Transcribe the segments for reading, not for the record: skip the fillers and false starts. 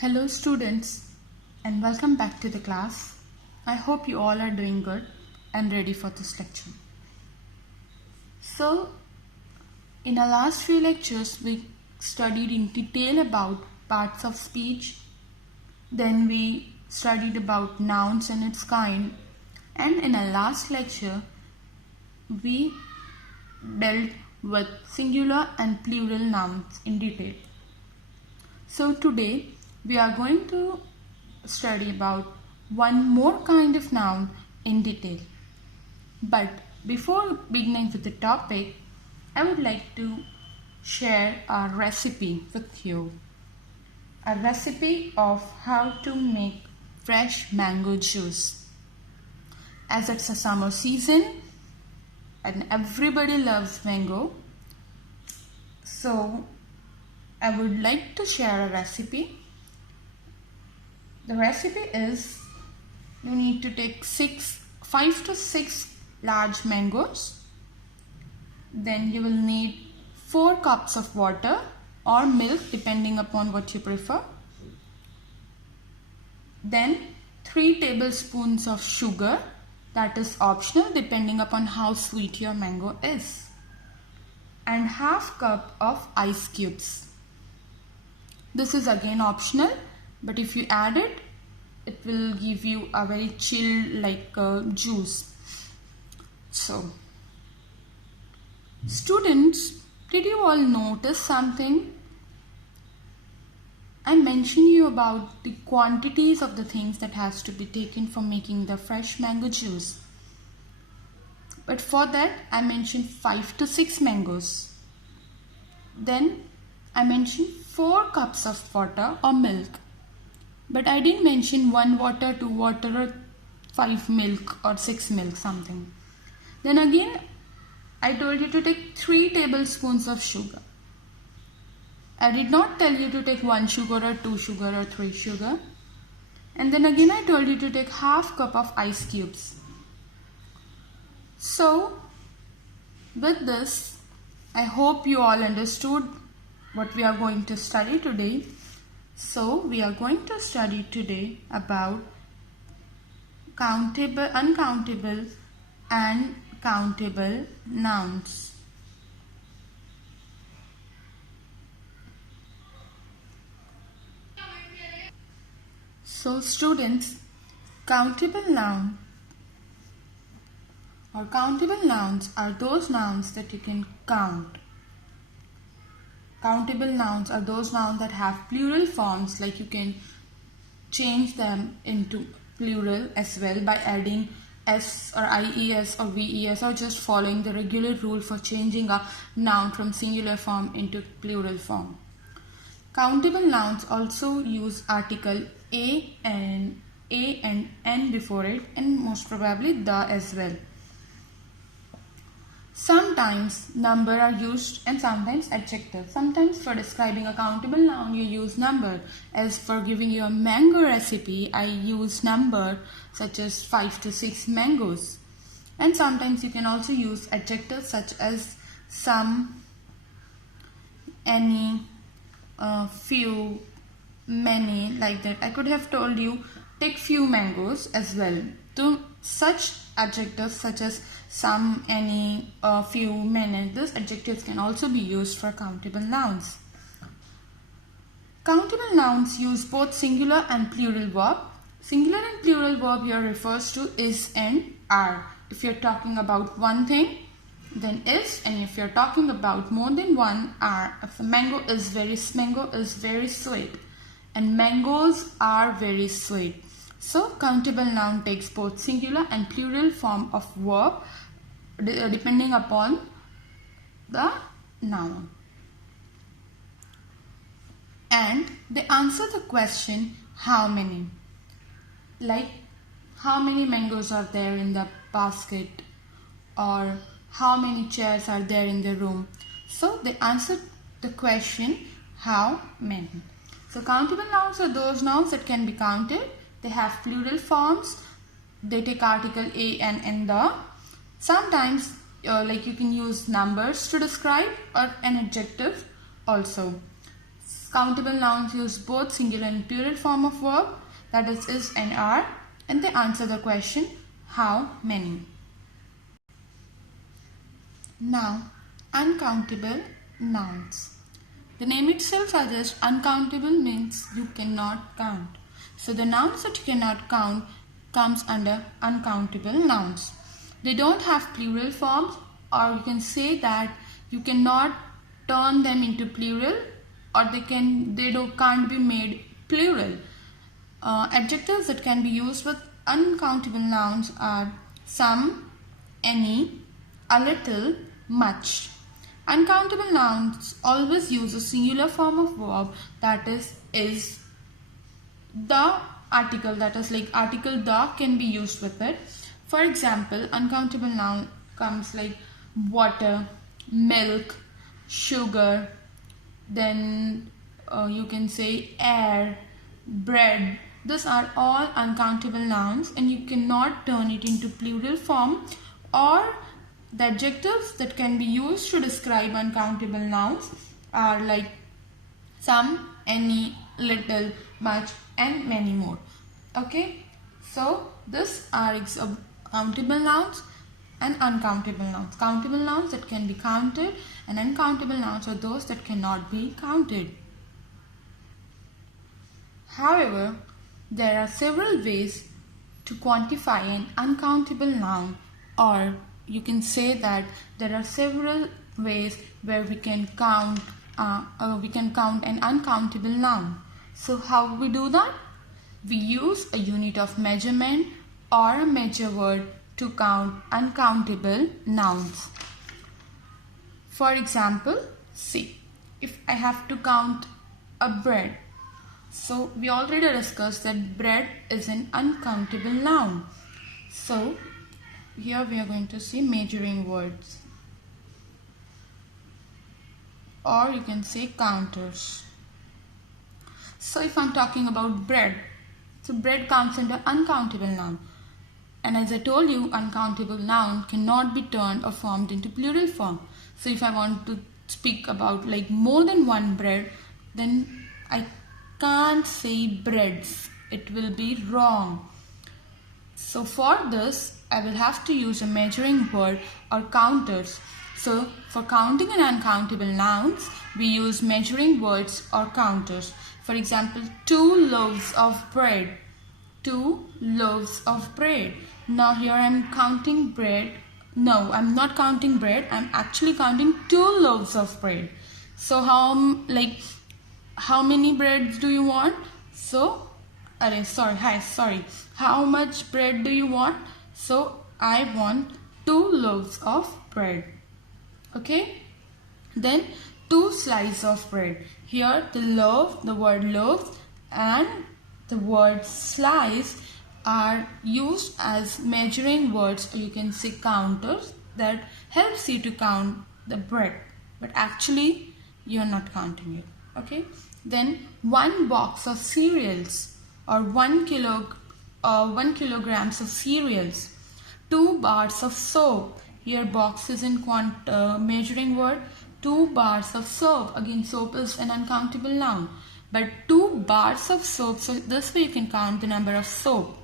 Hello students and welcome back to the class. I hope you all are doing good and ready for this lecture. So in our last few lectures we studied in detail about parts of speech. Then we studied about nouns and its kind, and in our last lecture we dealt with singular and plural nouns in detail. So today we are going to study about one more kind of noun in detail. But before beginning with the topic, I would like to share a recipe with you. A recipe of how to make fresh mango juice. As it's a summer season and everybody loves mango, so I would like to share a recipe. The recipe is you need to take 5 to 6 large mangoes. Then you will need 4 cups of water or milk depending upon what you prefer. Then 3 tablespoons of sugar, that is optional depending upon how sweet your mango is. And half cup of ice cubes. This is again optional, but if you add it, it will give you a very chill juice. So, students, did you all notice something? I mentioned you about the quantities of the things that has to be taken for making the fresh mango juice. But for that, I mentioned 5 to 6 mangoes. Then I mentioned 4 cups of water or milk. But I didn't mention 1 water, 2 water or 5 milk or 6 milk something. Then again, I told you to take 3 tablespoons of sugar. I did not tell you to take 1 sugar or 2 sugar or 3 sugar. And then again I told you to take half cup of ice cubes. So, with this, I hope you all understood what we are going to study today. So, we are going to study today about countable, uncountable and countable nouns. So, students, countable noun or countable nouns are those nouns that you can count. Countable nouns are those nouns that have plural forms, like you can change them into plural as well by adding s or ies or ves, or just following the regular rule for changing a noun from singular form into plural form. Countable nouns also use article a and n before it, and most probably the as well. Sometimes number are used and sometimes adjective. Sometimes for describing a countable noun you use number. As for giving you a mango recipe, I use number such as 5 to 6 mangoes. And sometimes you can also use adjectives such as some, any, few, many, like that. I could have told you take few mangoes as well. So such adjectives such as some, any, few, many, these adjectives can also be used for countable nouns. Countable nouns use both singular and plural verb. Singular and plural verb here refers to is and are. If you're talking about one thing, then is, and if you're talking about more than one, are. If a mango is very sweet, and mangoes are very sweet. So, countable noun takes both singular and plural form of verb depending upon the noun. And they answer the question how many. Like how many mangoes are there in the basket, or how many chairs are there in the room. So, they answer the question how many. So, countable nouns are those nouns that can be counted. They have plural forms. They take article a and the. Sometimes you can use numbers to describe or an adjective also. Countable nouns use both singular and plural form of verb, that is and are, and they answer the question, how many? Now, uncountable nouns. The name itself suggests uncountable means you cannot count. So the nouns that you cannot count comes under uncountable nouns. They don't have plural forms, or you can say that you cannot turn them into plural, or they can't be made plural. Adjectives that can be used with uncountable nouns are some, any, a little, much. Uncountable nouns always use a singular form of verb, that is the article, that is like article the can be used with it. For example, uncountable noun comes like water, milk, sugar, then you can say air, bread. These are all uncountable nouns, and you cannot turn it into plural form. Or the adjectives that can be used to describe uncountable nouns are like some, any, little, much, and many more. Okay, so these are countable nouns and uncountable nouns. Countable nouns that can be counted, and uncountable nouns are those that cannot be counted. However, there are several ways to quantify an uncountable noun, or you can say that there are several ways where we can count an uncountable noun. So how we do that? We use a unit of measurement or a measure word to count uncountable nouns. For example, see, if I have to count a bread, so we already discussed that bread is an uncountable noun. So here we are going to see measuring words, or you can say counters. So if I'm talking about bread, so bread counts under uncountable noun. And as I told you, uncountable noun cannot be turned or formed into plural form. So if I want to speak about like more than one bread, then I can't say breads. It will be wrong. So for this, I will have to use a measuring word or counters. So for counting an uncountable nouns, we use measuring words or counters. For example, 2 loaves of bread. 2 loaves of bread. Now here I am counting bread. No, I'm not counting bread. I'm actually counting 2 loaves of bread. So how many breads do you want? So, how much bread do you want? So I want 2 loaves of bread. Okay. Then 2 slices of bread. Here the word loaf and the word slice are used as measuring words, or you can say counters, that helps you to count the bread, but actually you are not counting it. Okay. Then 1 box of cereals, or 1 kilograms of cereals. 2 bars of soap. Here box is in measuring word. 2 bars of soap. Again, soap is an uncountable noun, but 2 bars of soap, so this way you can count the number of soap.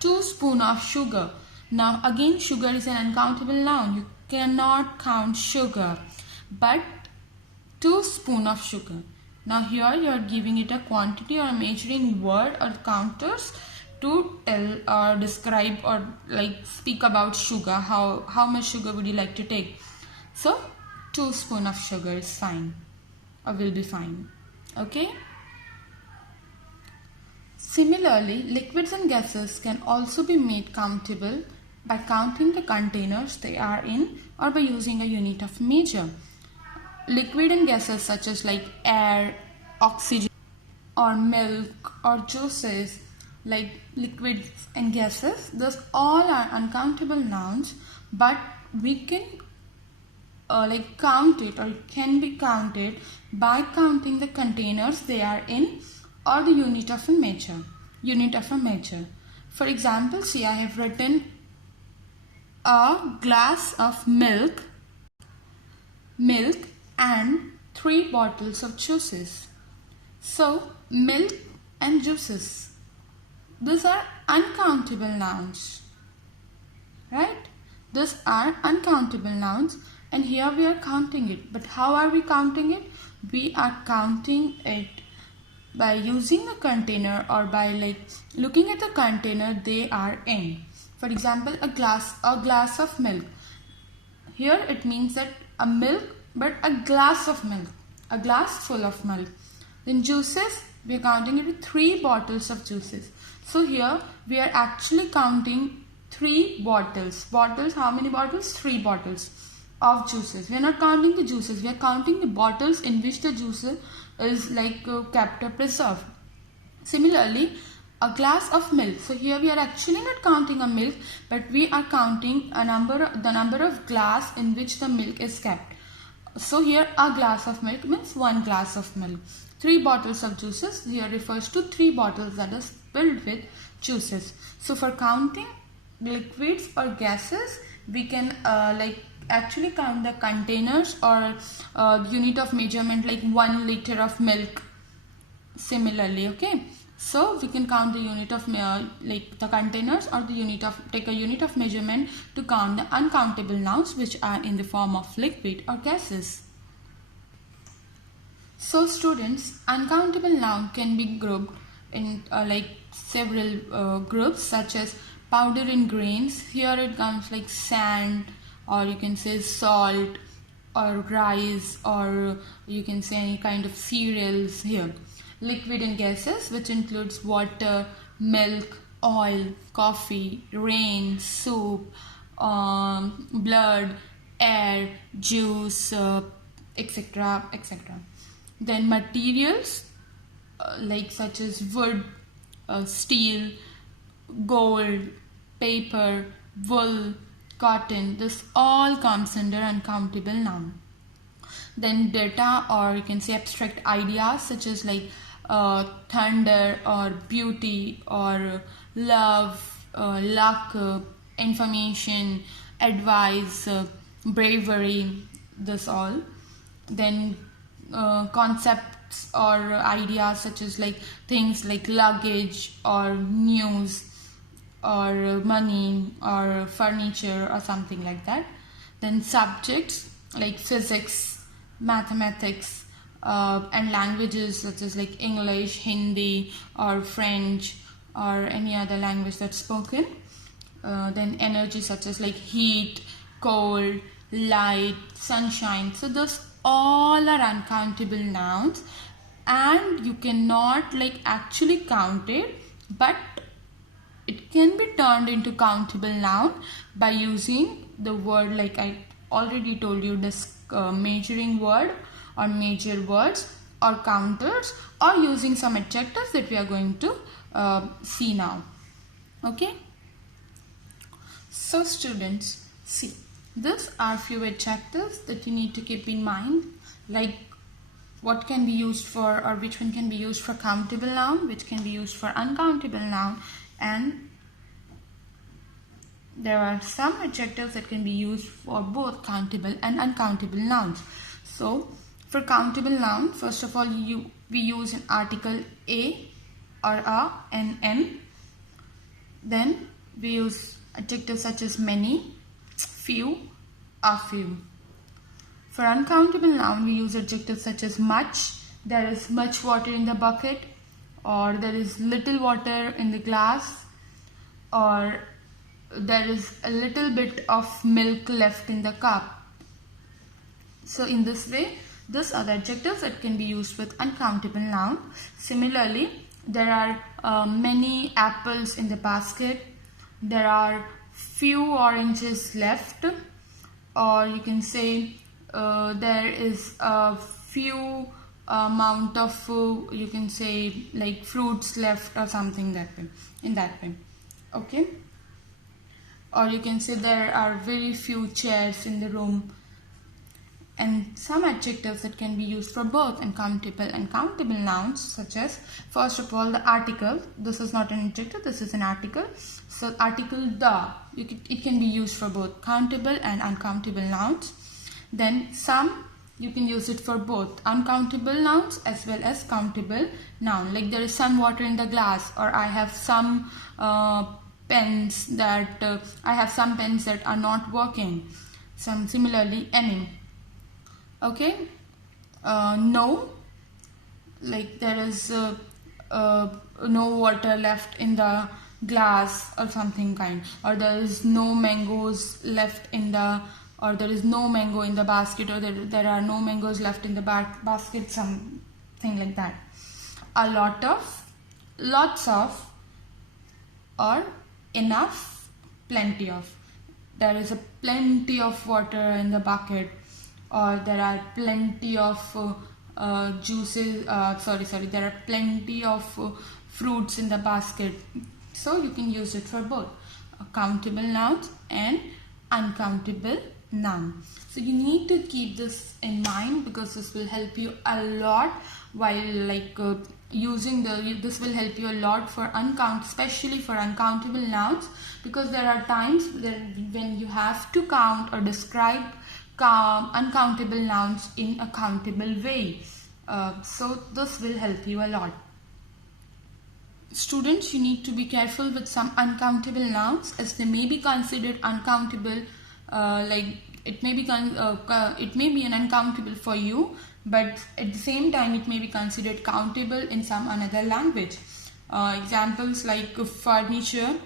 2 spoons of sugar. Now again, sugar is an uncountable noun. You cannot count sugar, but 2 spoons of sugar. Now here you are giving it a quantity or a measuring word or counters to tell or describe or like speak about sugar. How much sugar would you like to take? So 2 spoons of sugar is fine, or will be fine. Okay. Similarly, liquids and gases can also be made countable by counting the containers they are in, or by using a unit of measure. Liquid and gases such as like air, oxygen, or milk, or juices, like liquids and gases, those all are uncountable nouns, but we can count it, or it can be counted by counting the containers they are in, or the unit of a measure. For example, see, I have written a glass of milk and 3 bottles of juices. So milk and juices, these are uncountable nouns, right? These are uncountable nouns, and here we are counting it. But how are we counting it? We are counting it by using a container, or by looking at the container they are in. For example, a glass of milk. Here it means that a milk, but a glass of milk, a glass full of milk. Then juices, we are counting it with 3 bottles of juices. So here we are actually counting 3 bottles. Bottles, how many bottles? 3 bottles of juices. We are not counting the juices, we are counting the bottles in which the juice is kept or preserved. Similarly, a glass of milk. So here we are actually not counting a milk, but we are counting the number of glass in which the milk is kept. So here a glass of milk means 1 glass of milk. 3 bottles of juices here refers to 3 bottles that is filled with juices. So for counting liquids or gases, we can actually count the containers, or unit of measurement, like 1 liter of milk. Similarly, okay. So we can count the unit of the containers, or take a unit of measurement to count the uncountable nouns which are in the form of liquid or gases. So students, uncountable noun can be grouped in several groups, such as powder in grains. Here it comes like sand, or you can say salt, or rice, or you can say any kind of cereals here. Liquid and gases, which includes water, milk, oil, coffee, rain, soup, blood, air, juice, etc., etc. Then materials such as wood, steel, gold, paper, wool, cotton, this all comes under uncountable noun. Then data, or you can say abstract ideas, such as thunder, or beauty, or love, luck, information, advice, bravery, this all. Then concepts or ideas, such as things like luggage, or news, or money, or furniture, or something like that. Then subjects like physics, mathematics, and languages such as English, Hindi, or French, or any other language that's spoken. Then energy, such as heat, cold, light, sunshine. So those all are uncountable nouns, and you cannot actually count it, but it can be turned into countable noun by using the word, like I already told you, this measuring word, or major words, or counters, or using some adjectives that we are going to see now. Okay, so students, see, these are few adjectives that you need to keep in mind, like what can be used for, or which one can be used for countable noun, which can be used for uncountable noun, and there are some adjectives that can be used for both countable and uncountable nouns. So for countable noun, first of all, we use an article a, or a, and an. Then we use adjectives such as many, few, a few. For uncountable noun, we use adjectives such as much, there is much water in the bucket, or there is little water in the glass, or there is a little bit of milk left in the cup. So in this way, these are the adjectives that can be used with uncountable noun. Similarly, there are many apples in the basket, there are few oranges left, or you can say there is a few amount of you can say fruits left, or something that way, in that way. Okay, or you can say there are very few chairs in the room. And some adjectives that can be used for both uncountable and countable nouns, such as, first of all, the article. This is not an adjective, this is an article. So article the, it can be used for both countable and uncountable nouns. Then some, you can use it for both uncountable nouns as well as countable noun. Like there is some water in the glass, or I have some pens that are not working. Similarly, any. Okay. No, like there is no water left in the glass or something kind, or there is no mangoes left in the, or there is no mango in the basket, or there are no mangoes left in the basket, something like that. A lot of, lots of, or enough, plenty of. There is a plenty of water in the bucket, or there are plenty of juices, there are plenty of fruits in the basket. So you can use it for both countable nouns and uncountable noun. So you need to keep this in mind, because this will help you a lot while using this will help you a lot for especially for uncountable nouns, because there are times when you have to count or describe uncountable nouns in a countable way. So this will help you a lot. Students, you need to be careful with some uncountable nouns, as they may be considered uncountable. It may be an uncountable for you, but at the same time it may be considered countable in some another language. Examples like furniture,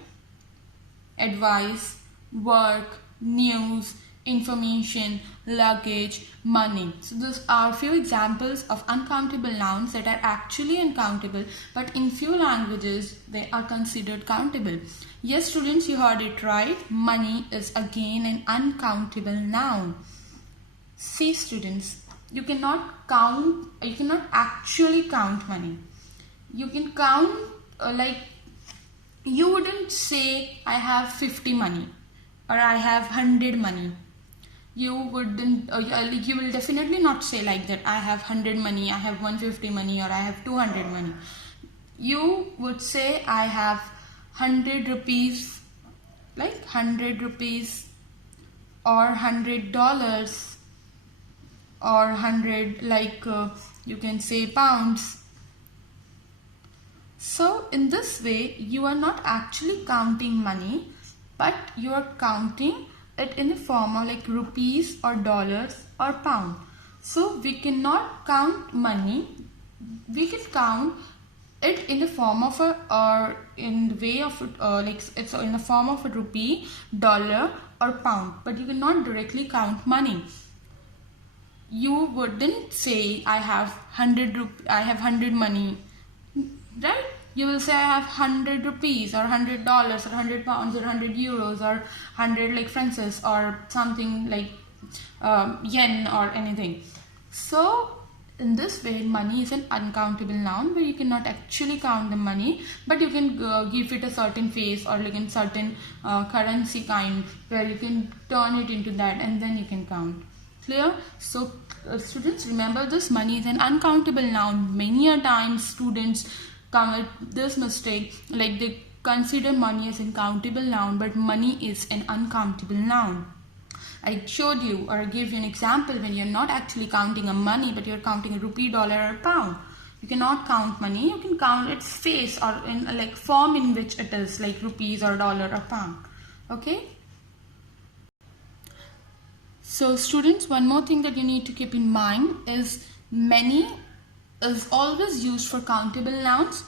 advice, work, news, information, luggage, money. So those are few examples of uncountable nouns that are actually uncountable, but in few languages they are considered countable. Yes, students, you heard it right. Money is again an uncountable noun. See, students, you cannot actually count money. You can count you wouldn't say I have 50 money or I have 100 money. You wouldn't, you will definitely not say like that, I have 100 money, I have 150 money, or I have 200 money. You would say I have 100 rupees, like 100 rupees, or $100, or 100, you can say pounds. So in this way, you are not actually counting money, but you are counting it in the form of like rupees or dollars or pound. So we cannot count money. We can count it in the form of it's in the form of a rupee, dollar or pound, but you cannot directly count money. You wouldn't say I have 100 money, right? You will say I have 100 rupees or $100 or 100 pounds or 100 euros or 100 francs or something like yen or anything. So in this way, money is an uncountable noun where you cannot actually count the money, but you can give it a certain face or in certain currency kind where you can turn it into that, and then you can count. Clear? So students, remember this, money is an uncountable noun. Many a times students commit this mistake, like they consider money as a countable noun, but money is an uncountable noun. I showed you or gave you an example when you're not actually counting a money, but you're counting a rupee, dollar or pound. You cannot count money, you can count its face or in form in which it is, like rupees or dollar or pound. Okay? So students, one more thing that you need to keep in mind is many is always used for countable nouns,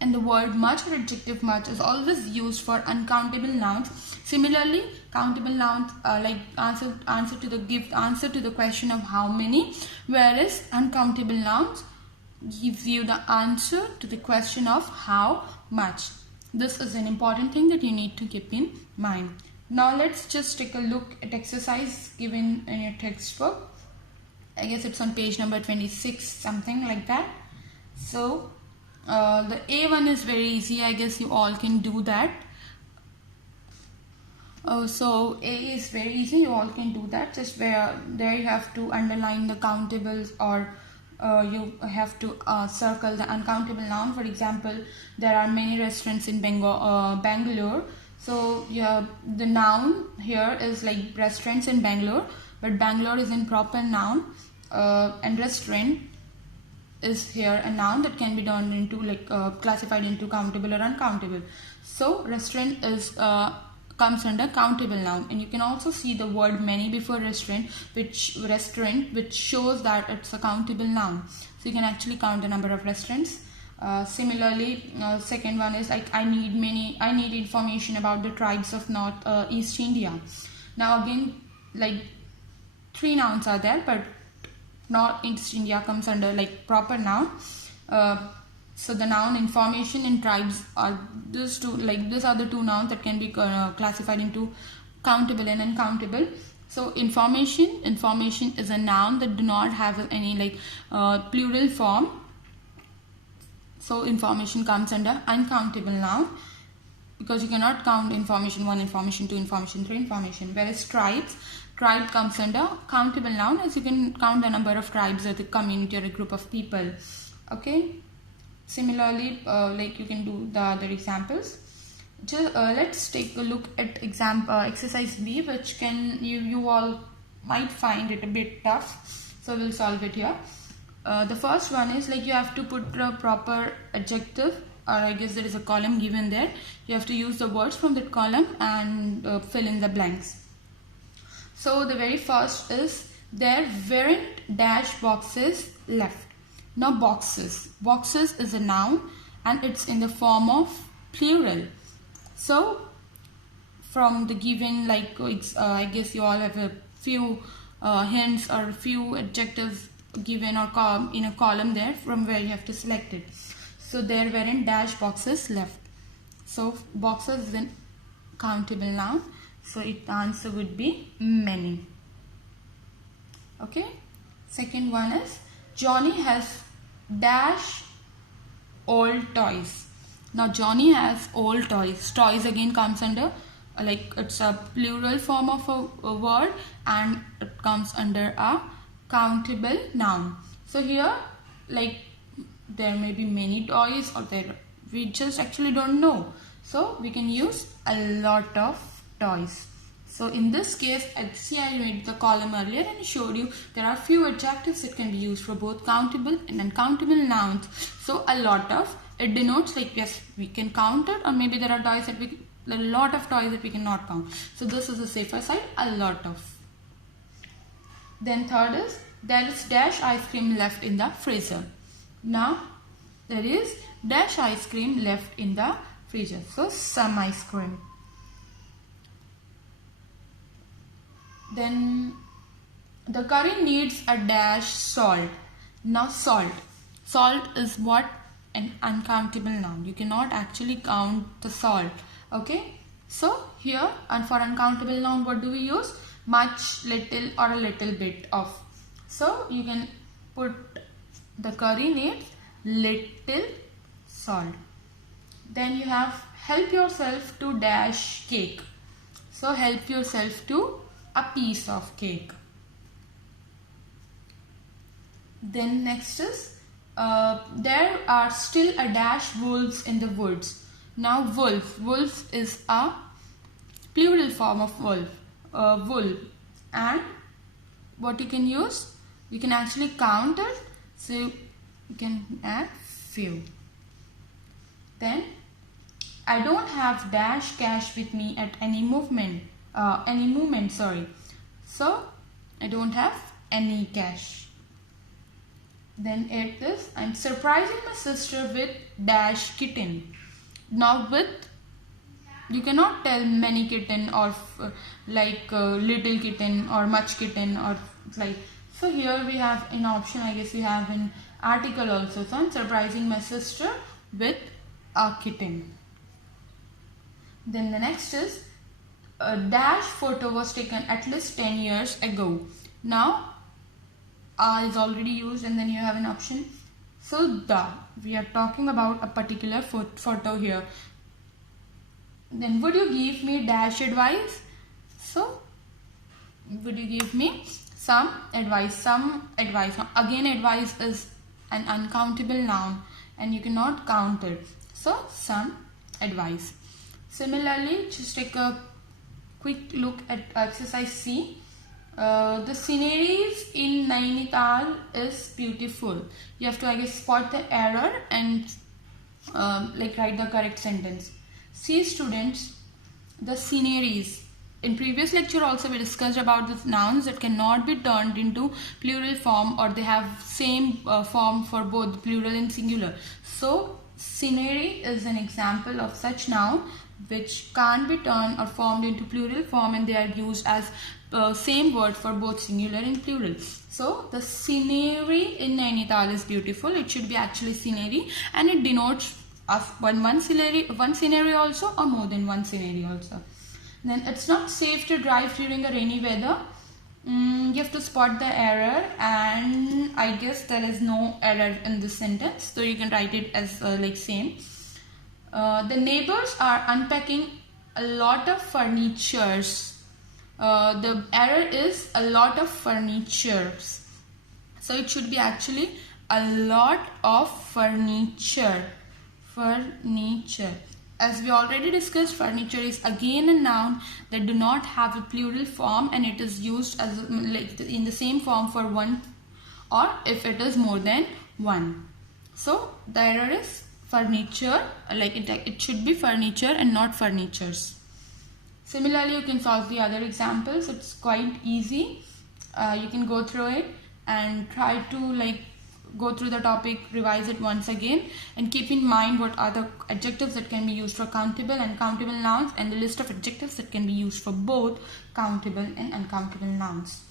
and the word much or adjective much is always used for uncountable nouns. Similarly, countable nouns answer to the question of how many, whereas uncountable nouns gives you the answer to the question of how much. This is an important thing that you need to keep in mind. Now let's just take a look at exercise given in your textbook. I guess it's on page number 26, something like that. So the A1 is very easy. I guess you all can do that. So A is very easy. You all can do that. Just there you have to underline the countables, or you have to circle the uncountable noun. For example, there are many restaurants in Bangalore. So yeah, the noun here is like restaurants in Bangalore, but Bangalore is in proper noun. and restraint is here a noun that can be turned into classified into countable or uncountable. So restraint is comes under countable noun, and you can also see the word many before restraint, which shows that it's a countable noun. So you can actually count the number of restraints. Similarly, second one is like I need information about the tribes of East India. Now again, like 3 nouns are there, but North-East India comes under like proper noun. So the noun information and tribes are these two, like these are the 2 nouns that can be classified into countable and uncountable. So information is a noun that do not have any plural form. So information comes under uncountable noun, because you cannot count information 1, information 2, information 3, information. Whereas tribe comes under countable noun, as you can count the number of tribes or the community or a group of people. Okay. Similarly, you can do the other examples. Let's take a look at exercise B, which you all might find it a bit tough. So we'll solve it here. The first one is you have to put a proper adjective, or I guess there is a column given there. You have to use the words from that column and fill in the blanks. So the very first is there weren't dash boxes left. Now boxes is a noun and it's in the form of plural. So from the given, I guess you all have a few hints or a few adjectives given or in a column there from where you have to select it. So there weren't dash boxes left. So boxes is an countable noun. So the answer would be many. Okay. Second one is Johnny has dash old toys. Now Johnny has old toys. Toys again comes under it's a plural form of a word, and it comes under a countable noun. So here there may be many toys, or we just actually don't know. So we can use a lot of toys. So in this case, I made the column earlier and showed you there are few adjectives that can be used for both countable and uncountable nouns. So a lot of, it denotes yes, we can count it, or maybe there are toys that a lot of toys that we cannot count. So this is a safer side, a lot of. Then third is there is dash ice cream left in the freezer. Now there is dash ice cream left in the freezer. So some ice cream. Then the curry needs a dash salt. Now salt is what? An uncountable noun. You cannot actually count the salt. Okay. So here, and for uncountable noun, what do we use? Much, little, or a little bit of. So you can put the curry needs little salt. Then you have help yourself to dash cake. So help yourself to a piece of cake. Then next is there are still a dash wolves in the woods. Now wolf is a plural form of wool, and what you can use, you can actually count it, so you can add few. Then I don't have dash cash with me at any moment, sorry. So I don't have any cash. Then it is I'm surprising my sister with dash kitten. Now with, you cannot tell many kitten or little kitten or much kitten or so here we have an option, I guess we have an article also. So I'm surprising my sister with a kitten. Then the next is a dash photo was taken at least 10 years ago. Now is already used, and then you have an option. So we are talking about a particular photo here. Then would you give me dash advice? So would you give me some advice? Again, advice is an uncountable noun and you cannot count it. So some advice. Similarly, just take a quick look at exercise C. The sceneries in Nainital is beautiful. You have to, I guess, spot the error and write the correct sentence. See students, the sceneries. In previous lecture also we discussed about the nouns that cannot be turned into plural form, or they have same form for both plural and singular. So scenery is an example of such noun which can't be turned or formed into plural form, and they are used as same word for both singular and plural. So the scenery in Nainital is beautiful. It should be actually scenery, and it denotes one scenery also, or more than one scenery also. Then it's not safe to drive during a rainy weather. You have to spot the error, and I guess there is no error in this sentence, so you can write it as same. The neighbors are unpacking a lot of furnitures. The error is a lot of furnitures, so it should be actually a lot of furniture. As we already discussed, furniture is again a noun that do not have a plural form, and it is used as in the same form for one, or if it is more than one. So the error is furniture, it should be furniture and not furnitures. Similarly, you can solve the other examples. It's quite easy. You can go through it and try to go through the topic, revise it once again, and keep in mind what are the adjectives that can be used for countable and countable nouns, and the list of adjectives that can be used for both countable and uncountable nouns.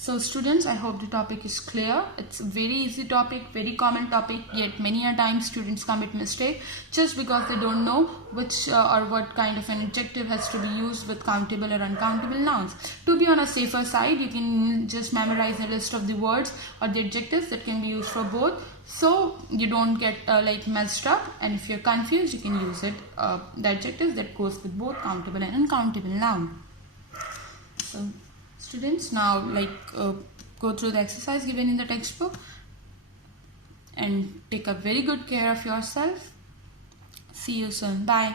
So students, I hope the topic is clear. It's a very easy topic, very common topic, yet many a time students commit mistake just because they don't know which or what kind of an adjective has to be used with countable or uncountable nouns. To be on a safer side, you can just memorize a list of the words or the adjectives that can be used for both, so you don't get messed up, and if you're confused, you can use it the adjectives that goes with both countable and uncountable noun. So students, now go through the exercise given in the textbook and take a very good care of yourself. See you soon. Bye.